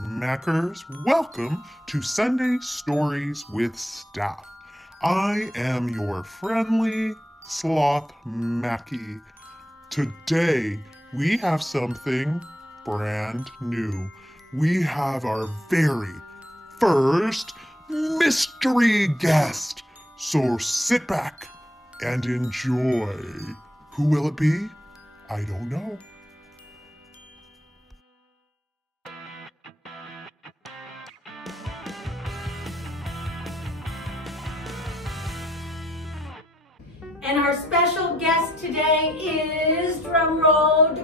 Mackers, welcome to Sunday Stories with Staff. I am your friendly sloth Mackie. Today we have something brand new. We have our very first mystery guest. So sit back and enjoy. Who will it be? I don't know. And our special guest today is, drumroll,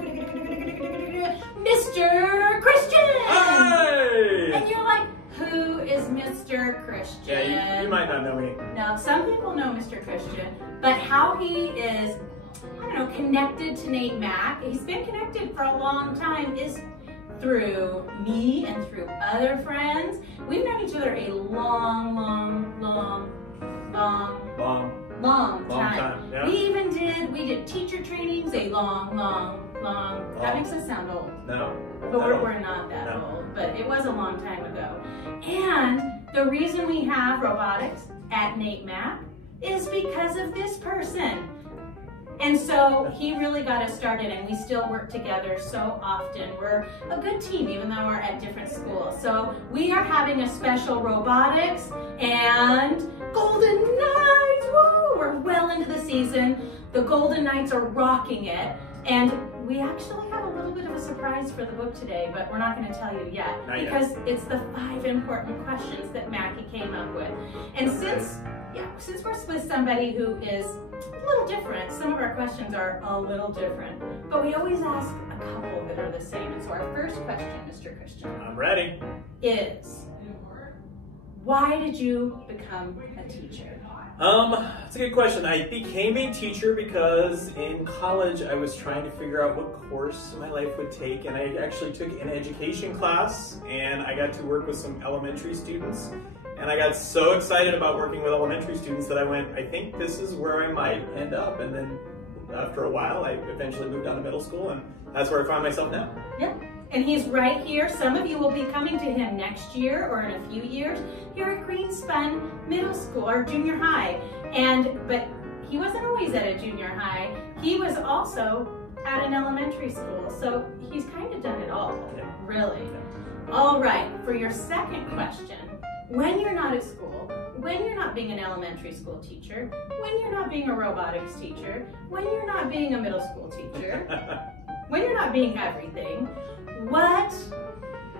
Mr. Christian! Hi! And you're like, who is Mr. Christian? Yeah, you might not know me. No, some people know Mr. Christian, but how he is, I don't know, connected to Nate Mack, he's been connected for a long time, is through me and through other friends. We've known each other a long time. Yeah. We did teacher trainings a long. That makes us sound old. No. But we're not that old, but it was a long time ago. And the reason we have robotics at Nate Mack is because of this person. And so he really got us started, and we still work together so often. We're a good team, even though we're at different schools. So we are having a special robotics and Golden Knights. Woo! We're well into the season. The Golden Knights are rocking it. And we actually have a little bit of a surprise for the book today, but we're not going to tell you yet. Because it's the 5 important questions that Mackie came up with. And since we're with somebody who is a little different, some of our questions are a little different, but we always ask a couple that are the same. And so our first question, Mr. Christian, I'm ready. Is, why did you become a teacher? That's a good question. I became a teacher because in college I was trying to figure out what course my life would take, and I actually took an education class, and I got to work with some elementary students. And I got so excited about working with elementary students that I went, I think this is where I might end up. And then after a while, I eventually moved on to middle school, and that's where I find myself now. Yep. And he's right here. Some of you will be coming to him next year or in a few years here at Greenspun Middle School or junior high. But he wasn't always at a junior high. He was also at an elementary school. So he's kind of done it all, really. All right, for your second question, when you're not at school, when you're not being an elementary school teacher, when you're not being a robotics teacher, when you're not being a middle school teacher, when you're not being everything, what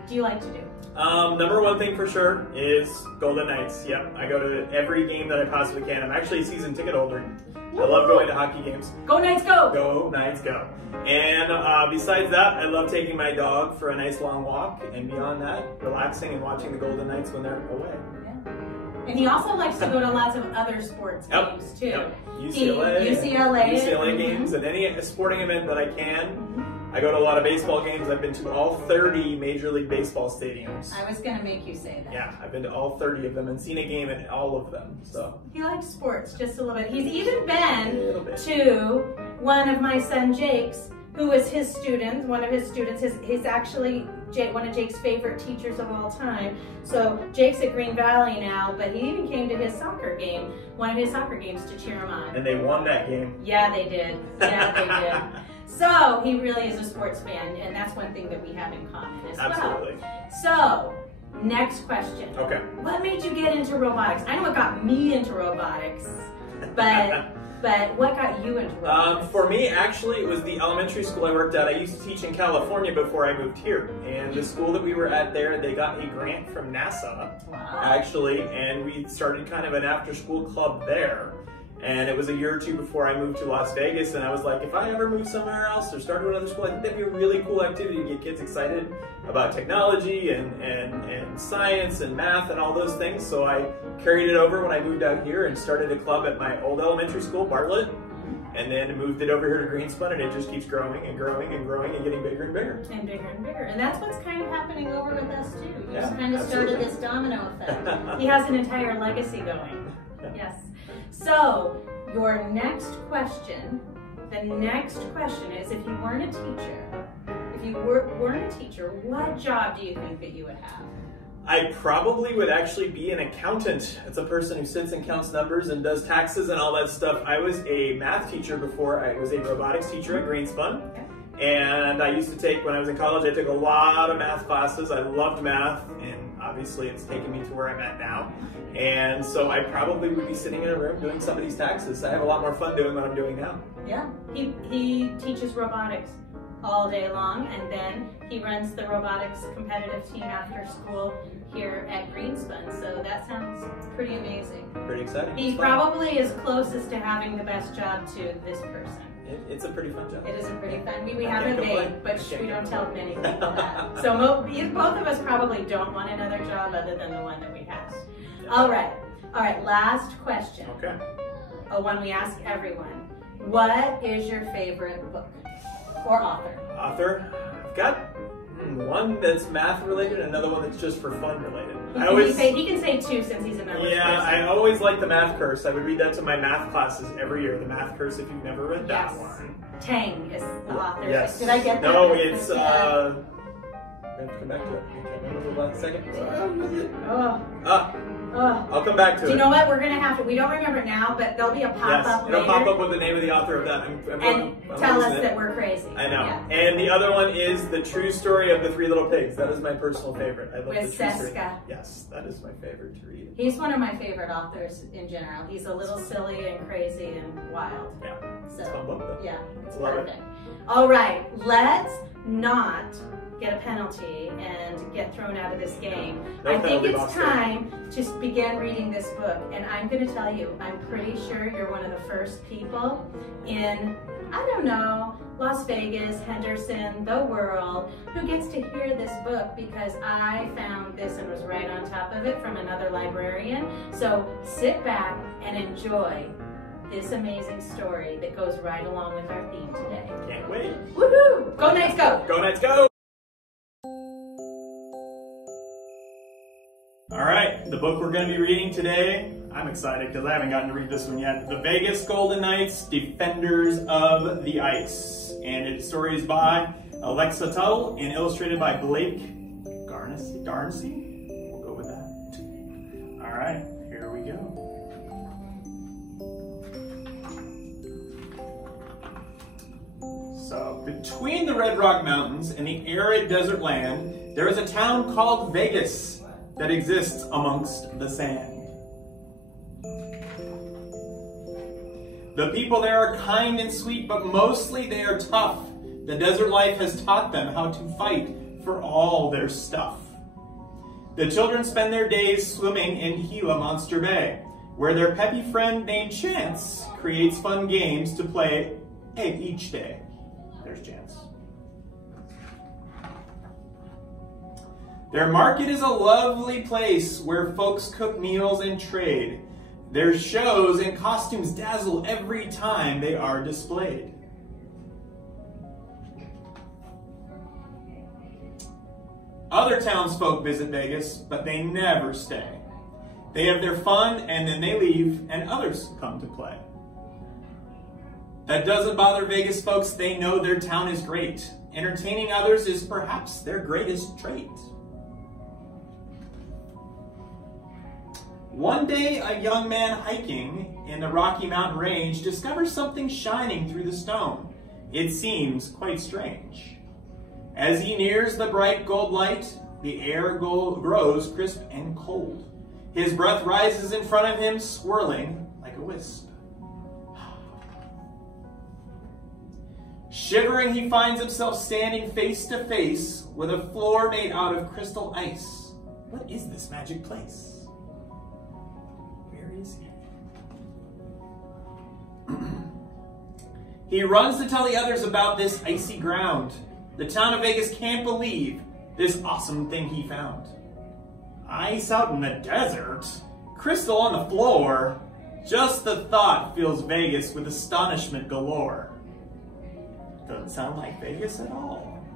do you like to do? Number one thing for sure is Golden Knights. Yep, I go to every game that I possibly can. I'm actually a season ticket holder. I love going to hockey games. Go Knights, go! Go Knights, go. And besides that, I love taking my dog for a nice long walk. And beyond that, relaxing and watching the Golden Knights when they're away. Yeah. And he also likes to go to lots of other sports games too. Yep. UCLA games, and any sporting event that I can. I go to a lot of baseball games. I've been to all 30 Major League Baseball stadiums. I was going to make you say that. Yeah, I've been to all 30 of them and seen a game in all of them. So he likes sports just a little bit. He's even been to one of my son Jake's, who is his student, one of his students. He's actually one of Jake's favorite teachers of all time. So Jake's at Green Valley now, but he even came to his soccer game, one of his soccer games, to cheer him on. And they won that game. Yeah, they did. Yeah, they did. So he really is a sports fan, and that's one thing that we have in common as well. Absolutely. So, next question. Okay. What made you get into robotics? I know what got me into robotics, but what got you into robotics? For me, actually, it was the elementary school I worked at. I used to teach in California before I moved here, and the school that we were at there, they got a grant from NASA, actually, and we started kind of an after-school club there. And it was a year or two before I moved to Las Vegas, and I was like, if I ever move somewhere else or start another school, I think that'd be a really cool activity to get kids excited about technology and science and math and all those things. So I carried it over when I moved out here and started a club at my old elementary school, Bartlett, and then moved it over here to Greenspun, and it just keeps growing and growing and growing and getting bigger and bigger. And bigger and bigger. And that's what's kind of happening over with us too. You just kind of started this domino effect. He has an entire legacy going. Yes. So, your next question, the next question is, if you weren't a teacher, if you weren't a teacher, what job do you think that you would have? I probably would actually be an accountant. It's a person who sits and counts numbers and does taxes and all that stuff. I was a math teacher before. I was a robotics teacher at Guest1. Okay. And I used to take, when I was in college, I took a lot of math classes. I loved math, and obviously it's taken me to where I'm at now. And so I probably would be sitting in a room doing somebody's taxes. I have a lot more fun doing what I'm doing now. Yeah, he teaches robotics all day long, and then he runs the robotics competitive team after school here at Guest1. So that sounds pretty amazing. Pretty exciting. He probably is closest to having the best job to this person. It's a pretty fun job. It is a pretty fun. We have a vague, but we don't tell many people that. So both of us probably don't want another job other than the one that we have. Yeah. All right, last question. Okay. One we ask everyone. What is your favorite book or author? Author? I've got one that's math related and another one that's just for fun related. He can say two since he's a member. Yeah, I always like The Math Curse. I would read that to my math classes every year. The Math Curse, if you've never read that one. Tang is the author. Yes. Did I get that? No, it's I have to come back to it. I can't remember the last second. I'll come back to it. Do you know what? We're going to have to, we don't remember it now, but there'll be a pop-up later. It'll pop up with the name of the author of that. I'm tell us that we're crazy. I know. Yeah. And the other one is The True Story of the Three Little Pigs. That is my personal favorite. I love with The True Story. Seska. Yes, that is my favorite to read. He's one of my favorite authors in general. He's a little silly and crazy and wild. Yeah. So, It's a fun book, though. yeah, it's Love it. perfect. All right, let's not get a penalty and get thrown out of this game. No I think penalty, it's boss. time to begin reading this book, and I'm going to tell you, I'm pretty sure you're one of the first people in, I don't know, Las Vegas, Henderson, the world, who gets to hear this book because I found this and was right on top of it from another librarian. So sit back and enjoy this amazing story that goes right along with our theme today. Can't wait. Woohoo! Go Knights, go! Go Knights, go! All right, the book we're going to be reading today, I'm excited because I haven't gotten to read this one yet. The Vegas Golden Knights, Defenders of the Ice. And its story is by Alexa Tuttle and illustrated by Blake Garnsey? We'll go with that. All right, here we go. So, between the Red Rock Mountains and the arid desert land, there is a town called Vegas that exists amongst the sand. The people there are kind and sweet, but mostly they are tough. The desert life has taught them how to fight for all their stuff. The children spend their days swimming in Gila Monster Bay, where their peppy friend named Chance creates fun games to play each day. There's Chance. Their market is a lovely place where folks cook meals and trade. Their shows and costumes dazzle every time they are displayed. Other townsfolk visit Vegas, but they never stay. They have their fun and then they leave and others come to play. That doesn't bother Vegas folks. They know their town is great. Entertaining others is perhaps their greatest trait. One day, a young man hiking in the Rocky Mountain Range discovers something shining through the stone. It seems quite strange. As he nears the bright gold light, the air grows crisp and cold. His breath rises in front of him, swirling like a wisp. Shivering, he finds himself standing face to face with a floor made out of crystal ice. What is this magic place? Where is he? He runs to tell the others about this icy ground. The town of Vegas can't believe this awesome thing he found. Ice out in the desert? Crystal on the floor? Just the thought fills Vegas with astonishment galore. Doesn't sound like Vegas at all.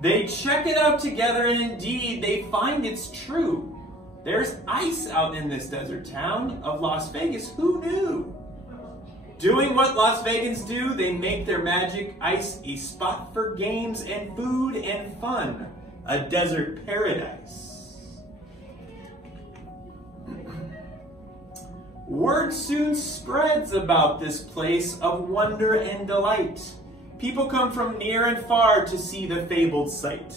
They check it out together and indeed they find it's true. There's ice out in this desert town of Las Vegas. Who knew? Doing what Las Vegans do, they make their magic ice a spot for games and food and fun. A desert paradise. Word soon spreads about this place of wonder and delight. People come from near and far to see the fabled sight.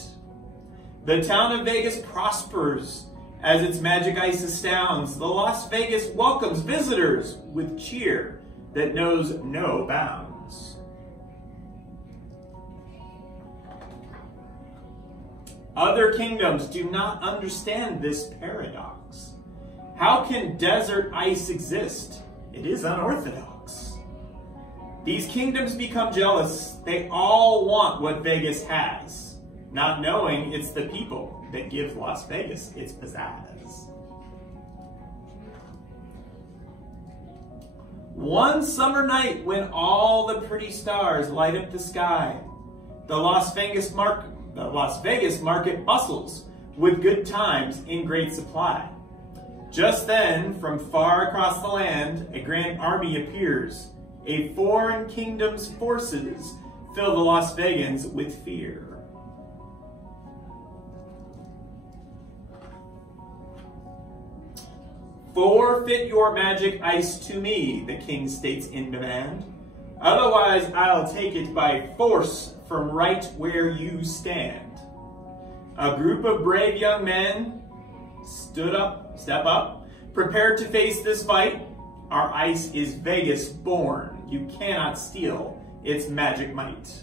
The town of Vegas prospers as its magic ice astounds. The Las Vegas welcomes visitors with cheer that knows no bounds. Other kingdoms do not understand this paradox. How can desert ice exist? It is unorthodox. These kingdoms become jealous. They all want what Vegas has, not knowing it's the people that give Las Vegas its pizzazz. One summer night when all the pretty stars light up the sky, the Las Vegas market bustles with good times in great supply. Just then, from far across the land, a grand army appears. A foreign kingdom's forces fill the Las Vegans with fear. Forfeit your magic ice to me, the king states in demand. Otherwise, I'll take it by force from right where you stand. A group of brave young men step up, prepared to face this fight. Our ice is Vegas born. You cannot steal its magic might.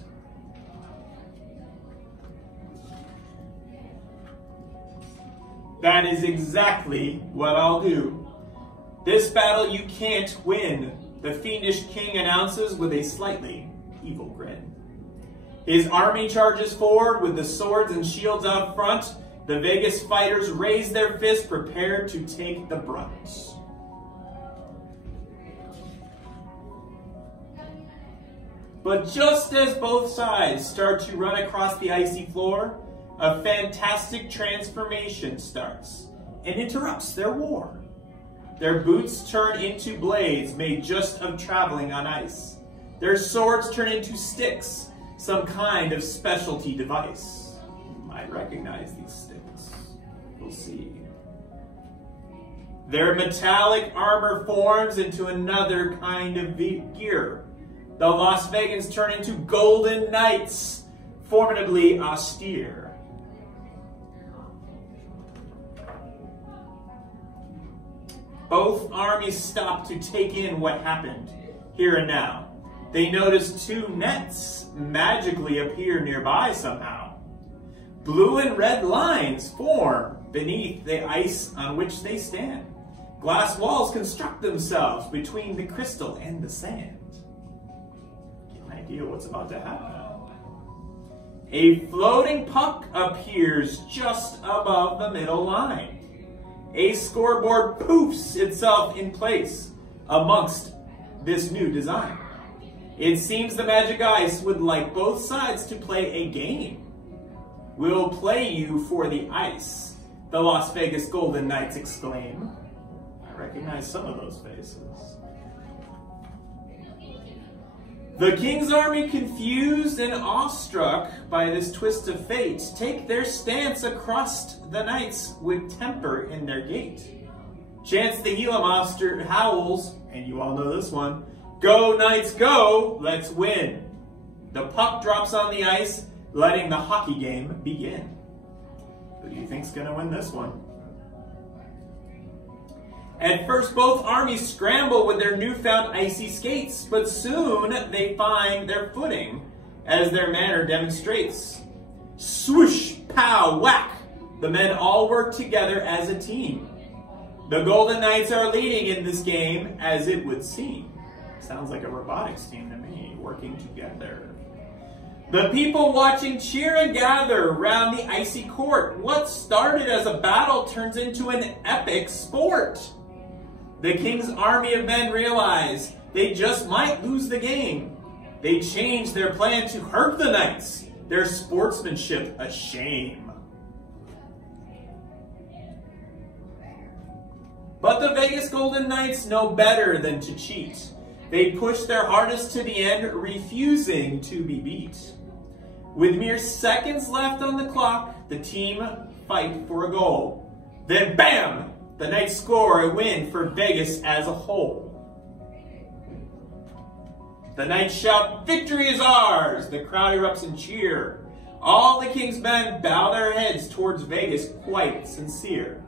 That is exactly what I'll do. This battle you can't win, the fiendish king announces with a slightly evil grin. His army charges forward with the swords and shields out front. The Vegas fighters raise their fists, prepared to take the brunt. But just as both sides start to run across the icy floor, a fantastic transformation starts and interrupts their war. Their boots turn into blades made just of traveling on ice. Their swords turn into sticks, some kind of specialty device. You might recognize these sticks. We'll see. Their metallic armor forms into another kind of gear. The Las Vegans turn into golden knights, formidably austere. Both armies stop to take in what happened here and now. They notice two nets magically appear nearby somehow. Blue and red lines form beneath the ice on which they stand. Glass walls construct themselves between the crystal and the sand. Get an idea what's about to happen. A floating puck appears just above the middle line. A scoreboard poofs itself in place amongst this new design. It seems the magic ice would like both sides to play a game. We'll play you for the ice, the Las Vegas Golden Knights exclaim. I recognize some of those faces. The king's army, confused and awestruck by this twist of fate, take their stance across the knights with temper in their gait. Chance the Gila monster howls, and you all know this one, "Go knights go, let's win." The puck drops on the ice, letting the hockey game begin. Who do you think's gonna win this one? At first, both armies scramble with their newfound icy skates, but soon they find their footing, as their manner demonstrates. Swoosh, pow, whack! The men all work together as a team. The Golden Knights are leading in this game, as it would seem. Sounds like a robotics team to me, working together. The people watching cheer and gather round the icy court. What started as a battle turns into an epic sport. The king's army of men realize they just might lose the game. They change their plan to hurt the knights, their sportsmanship a shame. But the Vegas Golden Knights know better than to cheat. They push their hardest to the end, refusing to be beat. With mere seconds left on the clock, the team fight for a goal. Then bam! The Knights score a win for Vegas as a whole. The Knights shout, "Victory is ours!" The crowd erupts in cheer. All the King's men bow their heads towards Vegas, quite sincere.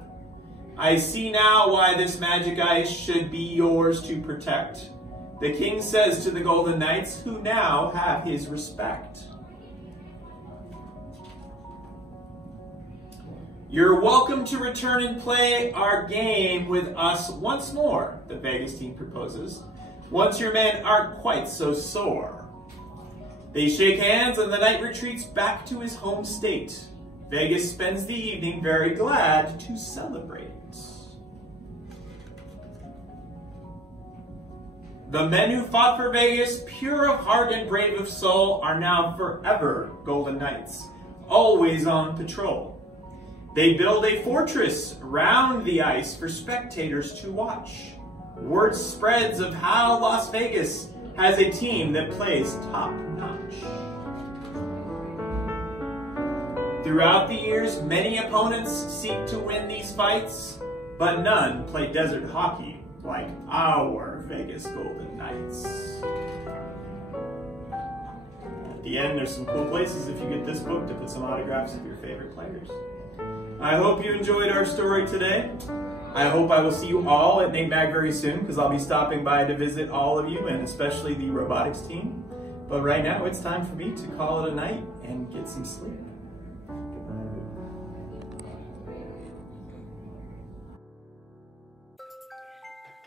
I see now why this magic ice should be yours to protect. The King says to the Golden Knights, who now have his respect. You're welcome to return and play our game with us once more, the Vegas team proposes, once your men aren't quite so sore. They shake hands and the Knight retreats back to his home state. Vegas spends the evening very glad to celebrate. The men who fought for Vegas, pure of heart and brave of soul, are now forever Golden Knights, always on patrol. They build a fortress round the ice for spectators to watch. Word spreads of how Las Vegas has a team that plays top-notch. Throughout the years, many opponents seek to win these fights, but none play desert hockey like our Vegas Golden Knights. At the end, there's some cool places if you get this book to put some autographs of your favorite players. I hope you enjoyed our story today. I hope I will see you all at Nate Mag very soon, because I'll be stopping by to visit all of you, and especially the robotics team. But right now, it's time for me to call it a night and get some sleep.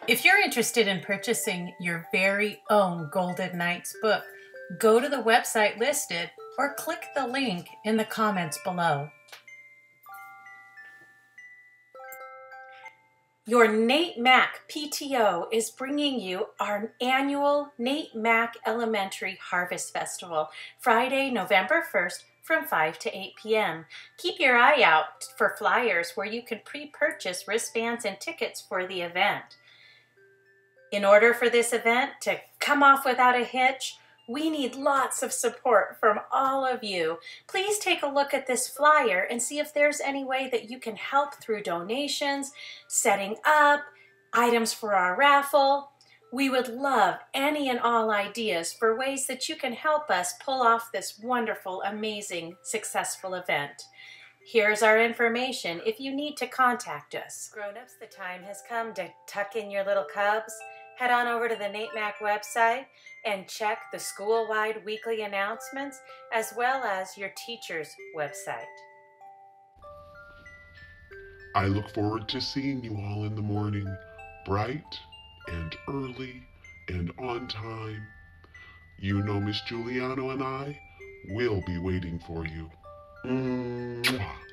If you're interested in purchasing your very own Golden Knights book, go to the website listed or click the link in the comments below. Your Nate Mack PTO is bringing you our annual Nate Mack Elementary Harvest Festival, Friday, November 1st from 5 to 8 p.m. Keep your eye out for flyers where you can pre-purchase wristbands and tickets for the event. In order for this event to come off without a hitch, we need lots of support from all of you. Please take a look at this flyer and see if there's any way that you can help through donations, setting up, items for our raffle. We would love any and all ideas for ways that you can help us pull off this wonderful, amazing, successful event. Here's our information if you need to contact us. Grown-ups, the time has come to tuck in your little cubs. Head on over to the Nate Mack website and check the school-wide weekly announcements as well as your teacher's website. I look forward to seeing you all in the morning, bright and early and on time. You know Miss Giuliano and I will be waiting for you. Mwah.